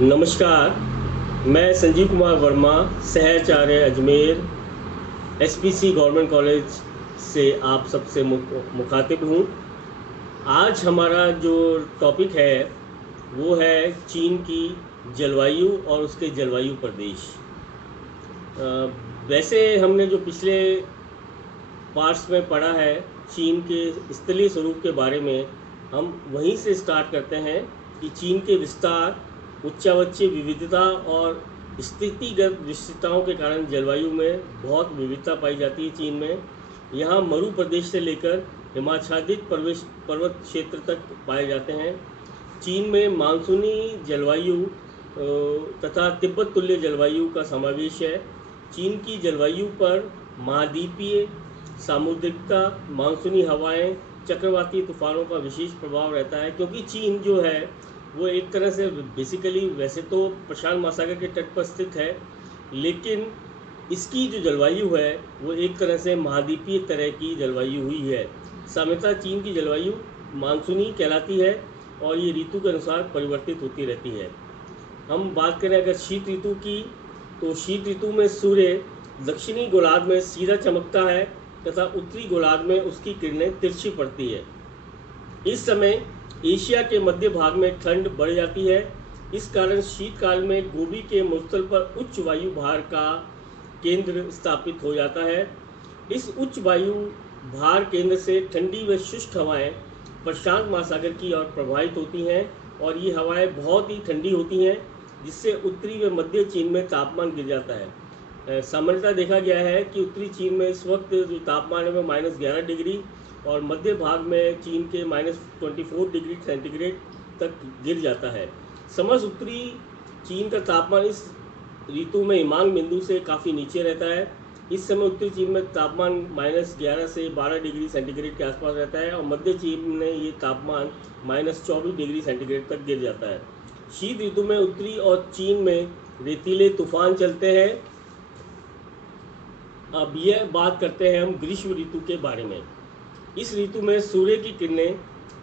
नमस्कार। मैं संजीव कुमार वर्मा, सहचार्य अजमेर, एसपीसी गवर्नमेंट कॉलेज से आप सबसे मुखातिब हूँ। आज हमारा जो टॉपिक है वो है चीन की जलवायु और उसके जलवायु प्रदेश। वैसे हमने जो पिछले पार्ट्स में पढ़ा है चीन के स्थलीय स्वरूप के बारे में, हम वहीं से स्टार्ट करते हैं कि चीन के विस्तार, उच्चावचीय विविधता और स्थितिगत विशिष्टताओं के कारण जलवायु में बहुत विविधता पाई जाती है। चीन में यहाँ मरु प्रदेश से लेकर हिमाच्छादित पर्वत क्षेत्र तक पाए जाते हैं। चीन में मानसूनी जलवायु तथा तिब्बत तुल्य जलवायु का समावेश है। चीन की जलवायु पर महाद्वीपीय सामुद्रिकता, मानसूनी हवाएं, चक्रवाती तूफानों का विशेष प्रभाव रहता है, क्योंकि चीन जो है वो एक तरह से बेसिकली वैसे तो प्रशांत महासागर के तट पर स्थित है, लेकिन इसकी जो जलवायु है वो एक तरह से महाद्वीपीय तरह की जलवायु हुई है। सामान्यतः चीन की जलवायु मानसूनी कहलाती है और ये ऋतु के अनुसार परिवर्तित होती रहती है। हम बात करें अगर शीत ऋतु की, तो शीत ऋतु में सूर्य दक्षिणी गोलार्ध में सीधा चमकता है तथा उत्तरी गोलार्ध में उसकी किरणें तिरछी पड़ती है। इस समय एशिया के मध्य भाग में ठंड बढ़ जाती है। इस कारण शीतकाल में गोबी के मरुस्थल पर उच्च वायु भार का केंद्र स्थापित हो जाता है। इस उच्च वायु भार केंद्र से ठंडी व शुष्क हवाएं प्रशांत महासागर की ओर प्रवाहित होती हैं और ये हवाएं बहुत ही ठंडी होती हैं, जिससे उत्तरी व मध्य चीन में तापमान गिर जाता है। सामान्यतः देखा गया है कि उत्तरी चीन में इस वक्त जो तापमान है वो -11 डिग्री और मध्य भाग में चीन के -24 डिग्री सेंटीग्रेड तक गिर जाता है। समस्त उत्तरी चीन का तापमान इस ऋतु में हिमांक बिंदु से काफ़ी नीचे रहता है। इस समय उत्तरी चीन में तापमान -11 से 12 डिग्री सेंटीग्रेड के आसपास रहता है और मध्य चीन में ये तापमान -24 डिग्री सेंटीग्रेड तक गिर जाता है। शीत ऋतु में उत्तरी और चीन में रेतीले तूफान चलते हैं। अब यह बात करते हैं हम ग्रीष्म ऋतु के बारे में। इस ऋतु में सूर्य की किरणें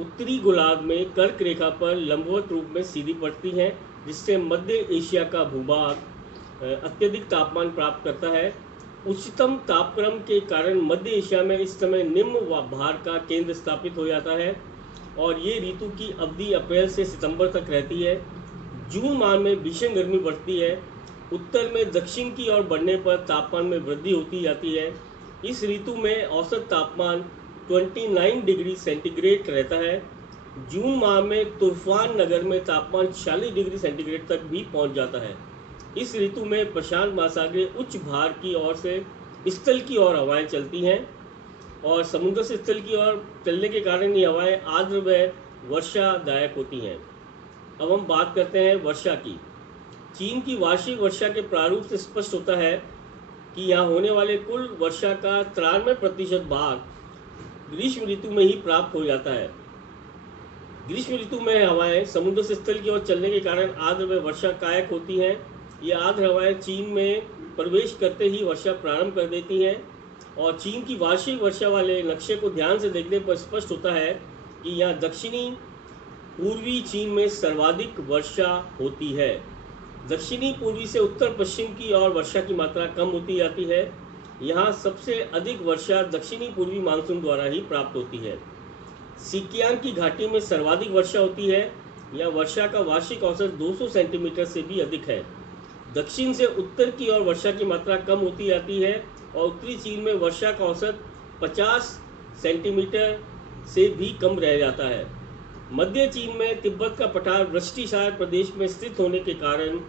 उत्तरी गोलार्ध में कर्क रेखा पर लंबवत रूप में सीधी पड़ती हैं, जिससे मध्य एशिया का भूभाग अत्यधिक तापमान प्राप्त करता है। उच्चतम तापक्रम के कारण मध्य एशिया में इस समय निम्न भार का केंद्र स्थापित हो जाता है और ये ऋतु की अवधि अप्रैल से सितंबर तक रहती है। जून माह में भीषण गर्मी बढ़ती है। उत्तर में दक्षिण की ओर बढ़ने पर तापमान में वृद्धि होती जाती है। इस ऋतु में औसत तापमान 29 डिग्री सेंटीग्रेड रहता है। जून माह में तूफान नगर में तापमान 40 डिग्री सेंटीग्रेड तक भी पहुंच जाता है। इस ऋतु में प्रशांत महासागर उच्च भार की ओर से स्थल की ओर हवाएं चलती हैं और समुद्र से स्थल की ओर चलने के कारण ये हवाएं आर्द्र व वर्षादायक होती हैं। अब हम बात करते हैं वर्षा की। चीन की वार्षिक वर्षा के प्रारूप से स्पष्ट होता है कि यहाँ होने वाले कुल वर्षा का 93% भाग ग्रीष्म ऋतु में ही प्राप्त हो जाता है। ग्रीष्म ऋतु में हवाएं समुद्र से स्थल की ओर चलने के कारण आर्द्र व वर्षा कायक होती हैं। ये आर्द्र हवाएं चीन में प्रवेश करते ही वर्षा प्रारंभ कर देती हैं और चीन की वार्षिक वर्षा वाले नक्शे को ध्यान से देखने पर स्पष्ट होता है कि यहाँ दक्षिणी पूर्वी चीन में सर्वाधिक वर्षा होती है। दक्षिणी पूर्वी से उत्तर पश्चिम की ओर वर्षा की मात्रा कम होती जाती है। यहाँ सबसे अधिक वर्षा दक्षिणी पूर्वी मानसून द्वारा ही प्राप्त होती है। सिकियांग की घाटी में सर्वाधिक वर्षा होती है। यहाँ वर्षा का वार्षिक औसत 200 सेंटीमीटर से भी अधिक है। दक्षिण से उत्तर की ओर वर्षा की मात्रा कम होती जाती है और उत्तरी चीन में वर्षा का औसत 50 सेंटीमीटर से भी कम रह जाता है। मध्य चीन में तिब्बत का पठार वृष्टिशार प्रदेश में स्थित होने के कारण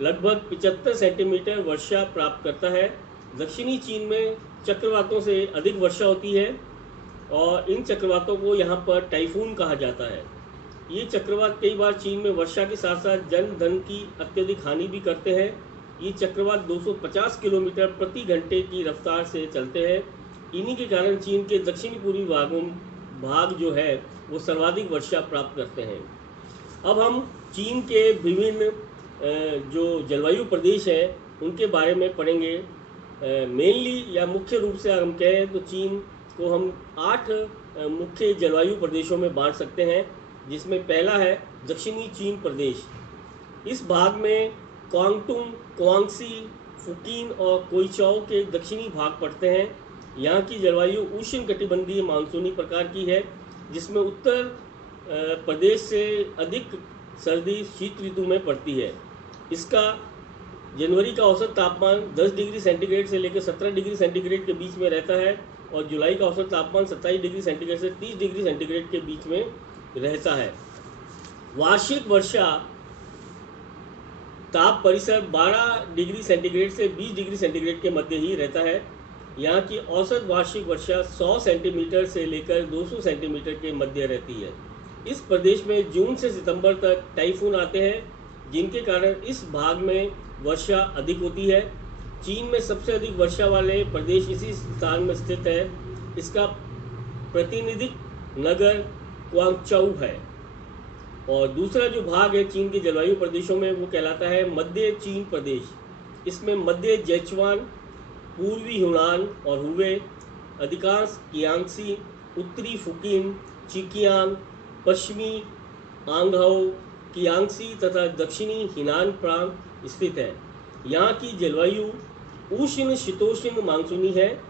लगभग 75 सेंटीमीटर वर्षा प्राप्त करता है। दक्षिणी चीन में चक्रवातों से अधिक वर्षा होती है और इन चक्रवातों को यहाँ पर टाइफून कहा जाता है। ये चक्रवात कई बार चीन में वर्षा के साथ साथ जन धन की अत्यधिक हानि भी करते हैं। ये चक्रवात 250 किलोमीटर प्रति घंटे की रफ्तार से चलते हैं। इन्हीं के कारण चीन के दक्षिणी पूर्वी भाग जो है वो सर्वाधिक वर्षा प्राप्त करते हैं। अब हम चीन के विभिन्न जो जलवायु प्रदेश हैं उनके बारे में पढ़ेंगे। मेनली या मुख्य रूप से हम कहें तो चीन को हम 8 मुख्य जलवायु प्रदेशों में बांट सकते हैं, जिसमें पहला है दक्षिणी चीन प्रदेश। इस भाग में क्वांगटुंग, क्वांगसी, फुकीन और कोइचाओ के दक्षिणी भाग पड़ते हैं। यहाँ की जलवायु उष्णकटिबंधीय मानसूनी प्रकार की है, जिसमें उत्तर प्रदेश से अधिक सर्दी शीत ऋतु में पड़ती है। इसका जनवरी का औसत तापमान 10 डिग्री सेंटीग्रेड से लेकर 17 डिग्री सेंटीग्रेड के बीच में रहता है और जुलाई का औसत तापमान 27 डिग्री सेंटीग्रेड से 30 डिग्री सेंटीग्रेड के बीच में रहता है। वार्षिक वर्षा ताप परिसर 12 डिग्री सेंटीग्रेड से 20 डिग्री सेंटीग्रेड के मध्य ही रहता है। यहाँ की औसत वार्षिक वर्षा 100 सेंटीमीटर से लेकर 200 सेंटीमीटर के मध्य रहती है। इस प्रदेश में जून से सितंबर तक टाइफून आते हैं, जिनके कारण इस भाग में वर्षा अधिक होती है। चीन में सबसे अधिक वर्षा वाले प्रदेश इसी स्थान में स्थित है। इसका प्रतिनिधिक नगर क्वांगचौ है। और दूसरा जो भाग है चीन के जलवायु प्रदेशों में, वो कहलाता है मध्य चीन प्रदेश। इसमें मध्य जेचुआन, पूर्वी यूनान और हुबे, अधिकांश कियांगसी, उत्तरी फुकीन, चिकियांग, पश्चिमी आंगहाओ, कियांगसी तथा दक्षिणी हिनान प्रांत स्थित है। यहाँ की जलवायु उष्ण शीतोष्ण मानसूनी है।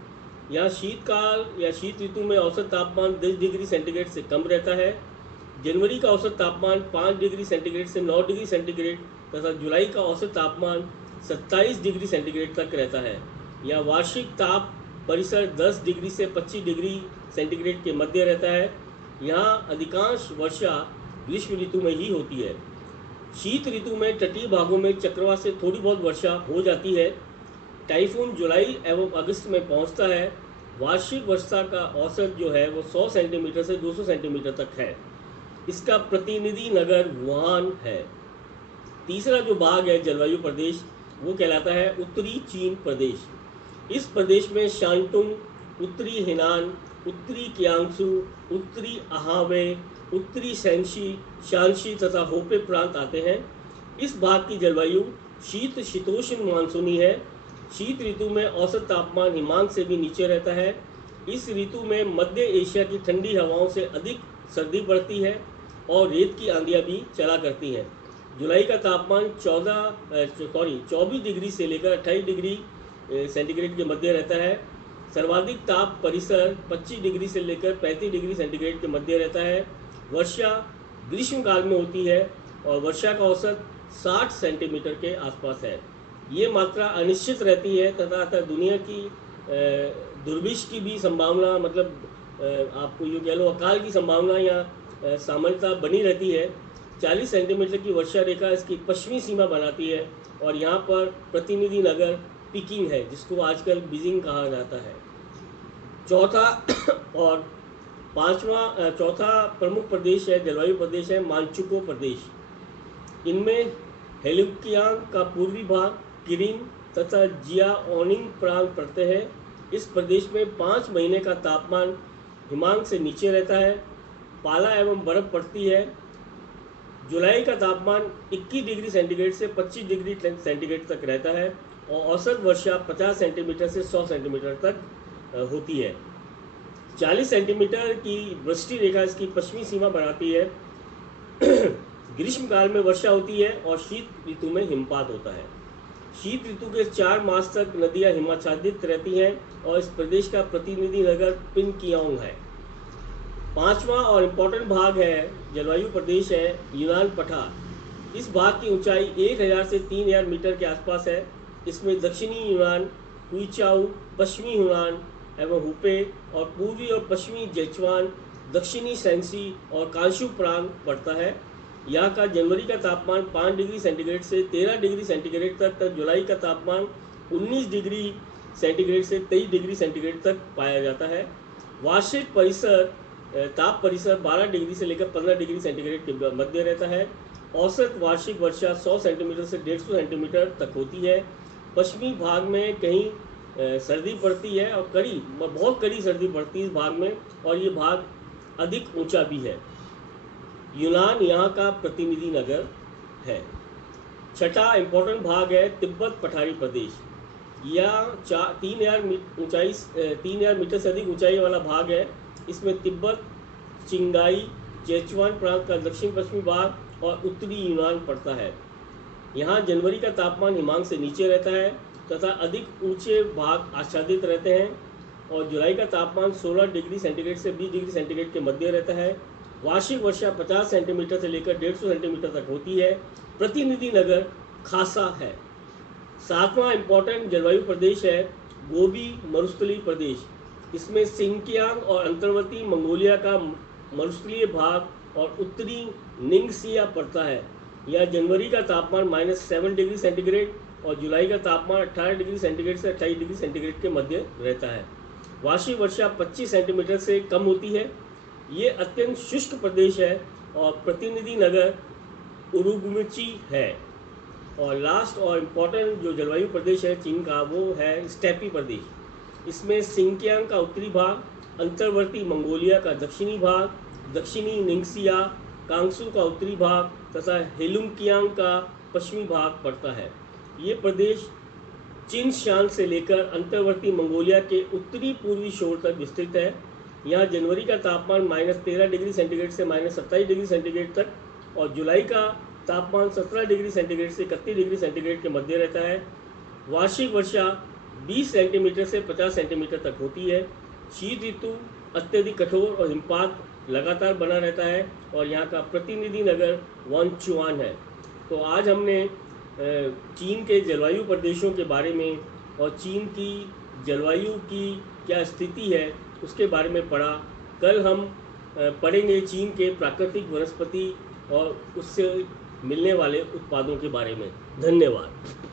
यहाँ शीतकाल या शीत ऋतु में औसत तापमान 10 डिग्री सेंटीग्रेड से कम रहता है। जनवरी का औसत तापमान 5 डिग्री सेंटीग्रेड से 9 डिग्री सेंटीग्रेड तथा जुलाई का औसत तापमान 27 डिग्री सेंटीग्रेड तक रहता है। यह वार्षिक ताप परिसर 10 डिग्री से 25 डिग्री सेंटीग्रेड के मध्य रहता है। यहाँ अधिकांश वर्षा ग्रीष्म ऋतु में ही होती है। शीत ऋतु में तटीय भागों में चक्रवात से थोड़ी बहुत वर्षा हो जाती है। टाइफून जुलाई एवं अगस्त में पहुँचता है। वार्षिक वर्षा का औसत जो है वो 100 सेंटीमीटर से 200 सेंटीमीटर तक है। इसका प्रतिनिधि नगर वुहान है। तीसरा जो भाग है जलवायु प्रदेश, वो कहलाता है उत्तरी चीन प्रदेश। इस प्रदेश में शांटुंग, उत्तरी हेनान, उत्तरी कियांगसू, उत्तरी अहावे, उत्तरी शांशी तथा होपे प्रांत आते हैं। इस भाग की जलवायु शीत शीतोष्ण मानसूनी है। शीत ऋतु में औसत तापमान हिमांक से भी नीचे रहता है। इस ऋतु में मध्य एशिया की ठंडी हवाओं से अधिक सर्दी पड़ती है और रेत की आंधियाँ भी चला करती हैं। जुलाई का तापमान 24 डिग्री से लेकर 28 डिग्री सेंटीग्रेड के मध्य रहता है। सर्वाधिक ताप परिसर 25 डिग्री से लेकर 35 डिग्री सेंटीग्रेड के मध्य रहता है। वर्षा ग्रीष्मकाल में होती है और वर्षा का औसत 60 सेंटीमीटर के आसपास है। ये मात्रा अनिश्चित रहती है तथा दुनिया की दुर्भिक्ष की भी संभावना, मतलब आपको यूँ कह लो अकाल की संभावना या सामान्यता बनी रहती है। 40 सेंटीमीटर की वर्षा रेखा इसकी पश्चिमी सीमा बनाती है और यहाँ पर प्रतिनिधि नगर पीकिंग है, जिसको आजकल बीजिंग कहा जाता है। चौथा प्रमुख प्रदेश है, जलवायु प्रदेश है मानचुको प्रदेश। इनमें हेलुकियांग का पूर्वी भाग, किरिन तथा जियाओनिंग प्रांत पड़ते हैं। इस प्रदेश में 5 महीने का तापमान हिमांक से नीचे रहता है। पाला एवं बर्फ पड़ती है। जुलाई का तापमान 21 डिग्री सेंटीग्रेड से 25 डिग्री सेंटीग्रेड तक रहता है और औसत वर्षा 50 सेंटीमीटर से 100 सेंटीमीटर तक होती है। 40 सेंटीमीटर की वृष्टि रेखा इसकी पश्चिमी सीमा बनाती है। ग्रीष्मकाल में वर्षा होती है और शीत ऋतु में हिमपात होता है। शीत ऋतु के 4 मास तक नदियां हिमाच्छादित रहती हैं और इस प्रदेश का प्रतिनिधि नगर पिनकियांग है। 5वां और इम्पोर्टेंट भाग है जलवायु प्रदेश है यूनान पठार। इस भाग की ऊंचाई 1000 से 3000 मीटर के आसपास है। इसमें दक्षिणी यूनान, क्विचाऊ, पश्चिमी यूनान एवं हुपे और पूर्वी और पश्चिमी जेचुआन, दक्षिणी सेंसी और कांशु प्रांत पड़ता है। यहाँ का जनवरी का तापमान 5 डिग्री सेंटीग्रेड से 13 डिग्री सेंटीग्रेड तक जुलाई का तापमान 19 डिग्री सेंटीग्रेड से 23 डिग्री सेंटीग्रेड तक पाया जाता है। वार्षिक ताप परिसर 12 डिग्री से लेकर 15 डिग्री सेंटीग्रेड के मध्य रहता है। औसत वार्षिक वर्षा 100 सेंटीमीटर से 150 सेंटीमीटर तक होती है। पश्चिमी भाग में कहीं सर्दी पड़ती है और बहुत कड़ी सर्दी पड़ती है इस भाग में, और ये भाग अधिक ऊंचा भी है। यूनान यहाँ का प्रतिनिधि नगर है। छठा इम्पोर्टेंट भाग है तिब्बत पठारी प्रदेश। यह 3000 मीटर से अधिक ऊंचाई वाला भाग है। इसमें तिब्बत, चिंगाई, जेचुआन प्रांत का दक्षिण पश्चिमी भाग और उत्तरी यूनान पड़ता है। यहाँ जनवरी का तापमान हिमांक से नीचे रहता है तथा अधिक ऊंचे भाग आच्छादित रहते हैं और जुलाई का तापमान 16 डिग्री सेंटीग्रेड से 20 डिग्री सेंटीग्रेड के मध्य रहता है। वार्षिक वर्षा 50 सेंटीमीटर से लेकर 150 सेंटीमीटर तक होती है। प्रतिनिधि नगर खासा है। 7वां इम्पोर्टेंट जलवायु प्रदेश है गोबी मरुस्थलीय प्रदेश। इसमें सिंकियांग और अंतर्वर्ती मंगोलिया का मरुस्थलीय भाग और उत्तरी निंगसिया पड़ता है। यह जनवरी का तापमान -7 डिग्री सेंटीग्रेड और जुलाई का तापमान 18 डिग्री सेंटीग्रेड से 28 डिग्री सेंटीग्रेड के मध्य रहता है। वार्षिक वर्षा 25 सेंटीमीटर से कम होती है। ये अत्यंत शुष्क प्रदेश है और प्रतिनिधि नगर उरुगुमची है। और लास्ट और इम्पोर्टेंट जो जलवायु प्रदेश है चीन का वो है स्टेपी प्रदेश। इसमें सिंकियांग का उत्तरी भाग, अंतर्वर्ती मंगोलिया का दक्षिणी भाग, दक्षिणी निंगसिया, कांगसू का उत्तरी भाग तथा हेलुंगकियांग का पश्चिमी भाग पड़ता है। ये प्रदेश चिनशान से लेकर अंतर्वर्ती मंगोलिया के उत्तरी पूर्वी छोर तक विस्तृत है। यहाँ जनवरी का तापमान -13 डिग्री सेंटीग्रेड से -27 डिग्री सेंटीग्रेड तक और जुलाई का तापमान 17 डिग्री सेंटीग्रेड से 31 डिग्री सेंटीग्रेड के मध्य रहता है। वार्षिक वर्षा 20 सेंटीमीटर से 50 सेंटीमीटर तक होती है। शीत ऋतु अत्यधिक कठोर और हिमपात लगातार बना रहता है और यहाँ का प्रतिनिधि नगर वनचुआन है। तो आज हमने चीन के जलवायु प्रदेशों के बारे में और चीन की जलवायु की क्या स्थिति है उसके बारे में पढ़ा। कल हम पढ़ेंगे चीन के प्राकृतिक वनस्पति और उससे मिलने वाले उत्पादों के बारे में। धन्यवाद।